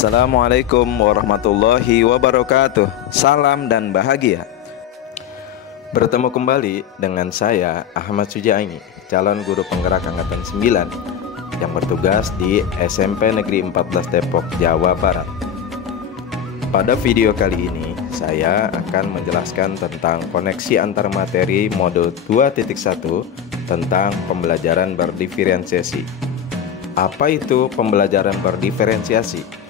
Assalamualaikum warahmatullahi wabarakatuh. Salam dan bahagia. Bertemu kembali dengan saya Ahmad Sujaini, calon guru penggerak angkatan 9 yang bertugas di SMP Negeri 14 Depok, Jawa Barat. Pada video kali ini saya akan menjelaskan tentang koneksi antar materi modul 2.1 tentang pembelajaran berdiferensiasi. Apa itu pembelajaran berdiferensiasi?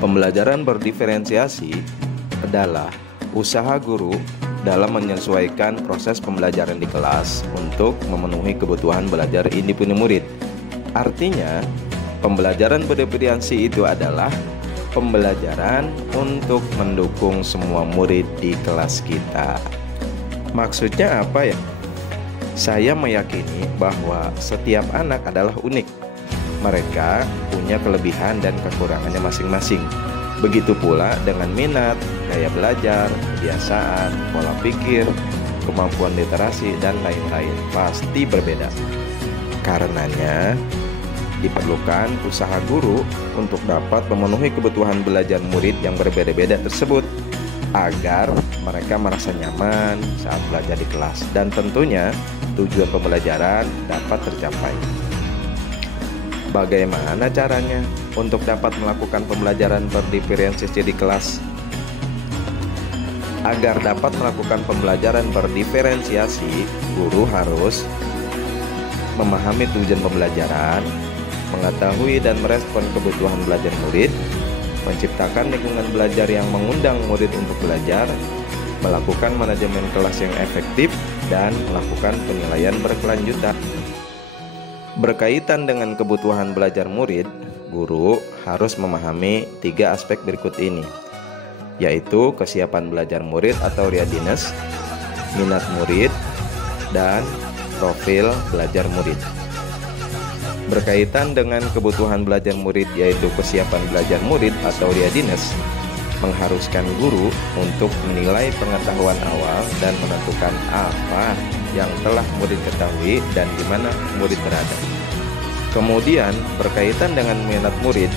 Pembelajaran berdiferensiasi adalah usaha guru dalam menyesuaikan proses pembelajaran di kelas untuk memenuhi kebutuhan belajar individu murid. Artinya, pembelajaran berdiferensiasi itu adalah pembelajaran untuk mendukung semua murid di kelas kita. Maksudnya apa ya? Saya meyakini bahwa setiap anak adalah unik. Mereka punya kelebihan dan kekurangannya masing-masing. Begitu pula dengan minat, gaya belajar, kebiasaan, pola pikir, kemampuan literasi, dan lain-lain pasti berbeda. Karenanya, diperlukan usaha guru untuk dapat memenuhi kebutuhan belajar murid yang berbeda-beda tersebut agar mereka merasa nyaman saat belajar di kelas dan tentunya tujuan pembelajaran dapat tercapai. Bagaimana caranya untuk dapat melakukan pembelajaran berdiferensiasi di kelas? Agar dapat melakukan pembelajaran berdiferensiasi, guru harus memahami tujuan pembelajaran, mengetahui dan merespon kebutuhan belajar murid, menciptakan lingkungan belajar yang mengundang murid untuk belajar, melakukan manajemen kelas yang efektif, dan melakukan penilaian berkelanjutan. Berkaitan dengan kebutuhan belajar murid, guru harus memahami 3 aspek berikut ini, yaitu kesiapan belajar murid atau readiness, minat murid, dan profil belajar murid. Berkaitan dengan kebutuhan belajar murid yaitu kesiapan belajar murid atau readiness, mengharuskan guru untuk menilai pengetahuan awal dan menentukan apa yang telah murid ketahui dan di mana murid berada. Kemudian berkaitan dengan minat murid,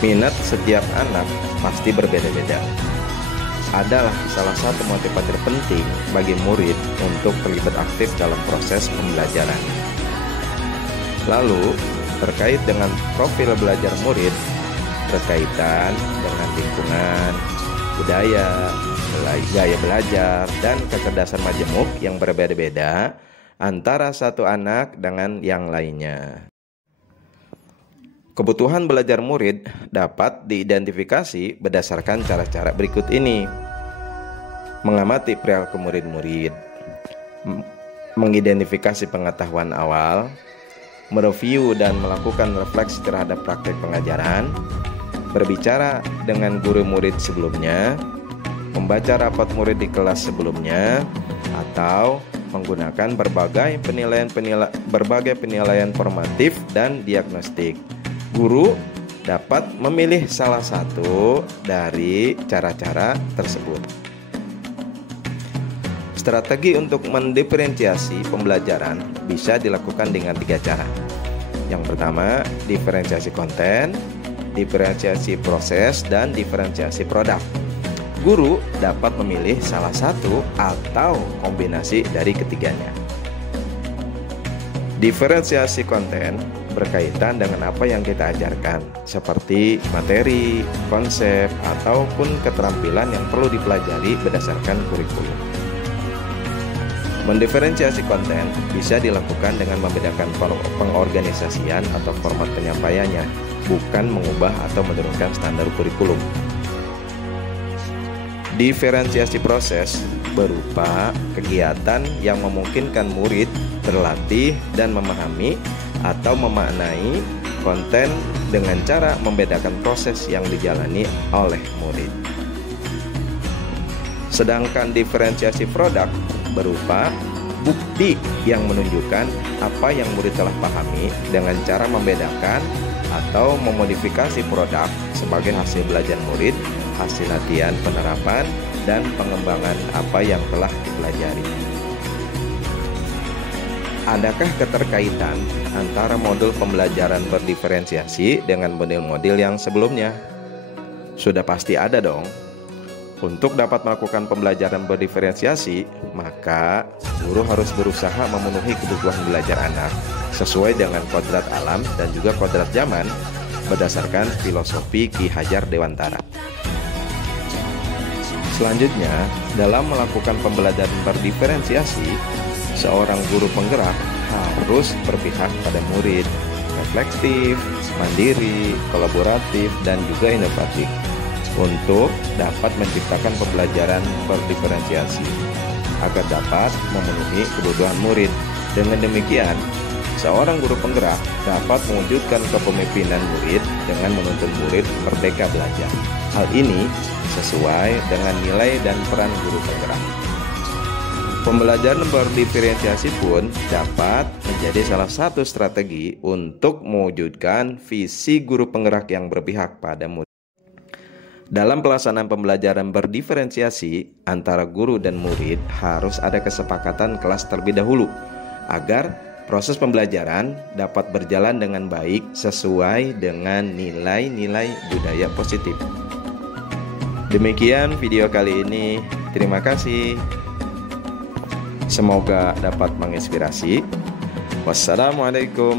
minat setiap anak pasti berbeda-beda. Adalah salah satu motivator penting bagi murid untuk terlibat aktif dalam proses pembelajaran. Lalu terkait dengan profil belajar murid, berkaitan dengan lingkungan, budaya, gaya belajar, dan kecerdasan majemuk yang berbeda-beda antara satu anak dengan yang lainnya. Kebutuhan belajar murid dapat diidentifikasi berdasarkan cara-cara berikut ini. Mengamati perilaku murid-murid, mengidentifikasi pengetahuan awal, mereview dan melakukan refleksi terhadap praktek pengajaran, berbicara dengan guru murid sebelumnya, membaca rapat murid di kelas sebelumnya, atau menggunakan berbagai penilaian formatif dan diagnostik. Guru dapat memilih salah satu dari cara-cara tersebut. Strategi untuk mendiferensiasi pembelajaran bisa dilakukan dengan 3 cara. Yang pertama, diferensiasi konten, diferensiasi proses, dan diferensiasi produk. Guru dapat memilih salah satu atau kombinasi dari ketiganya. Diferensiasi konten berkaitan dengan apa yang kita ajarkan, seperti materi, konsep, ataupun keterampilan yang perlu dipelajari berdasarkan kurikulum. Mendiferensiasi konten bisa dilakukan dengan membedakan pengorganisasian atau format penyampaiannya, bukan mengubah atau menurunkan standar kurikulum. Diferensiasi proses berupa kegiatan yang memungkinkan murid berlatih dan memahami atau memaknai konten dengan cara membedakan proses yang dijalani oleh murid. Sedangkan diferensiasi produk berupa bukti yang menunjukkan apa yang murid telah pahami dengan cara membedakan atau memodifikasi produk sebagai hasil belajar murid, hasil latihan penerapan, dan pengembangan apa yang telah dipelajari. Adakah keterkaitan antara modul pembelajaran berdiferensiasi dengan model-model yang sebelumnya? Sudah pasti ada dong. Untuk dapat melakukan pembelajaran berdiferensiasi, maka guru harus berusaha memenuhi kebutuhan belajar anak sesuai dengan kodrat alam dan juga kodrat zaman berdasarkan filosofi Ki Hajar Dewantara. Selanjutnya, dalam melakukan pembelajaran berdiferensiasi, seorang guru penggerak harus berpihak pada murid, reflektif, mandiri, kolaboratif, dan juga inovatif untuk dapat menciptakan pembelajaran berdiferensiasi agar dapat memenuhi kebutuhan murid. Dengan demikian, seorang guru penggerak dapat mewujudkan kepemimpinan murid dengan menuntun murid merdeka belajar. Hal ini sesuai dengan nilai dan peran guru penggerak. Pembelajaran berdiferensiasi pun dapat menjadi salah satu strategi untuk mewujudkan visi guru penggerak yang berpihak pada murid. Dalam pelaksanaan pembelajaran berdiferensiasi antara guru dan murid harus ada kesepakatan kelas terlebih dahulu agar proses pembelajaran dapat berjalan dengan baik sesuai dengan nilai-nilai budaya positif. Demikian video kali ini. Terima kasih. Semoga dapat menginspirasi. Wassalamualaikum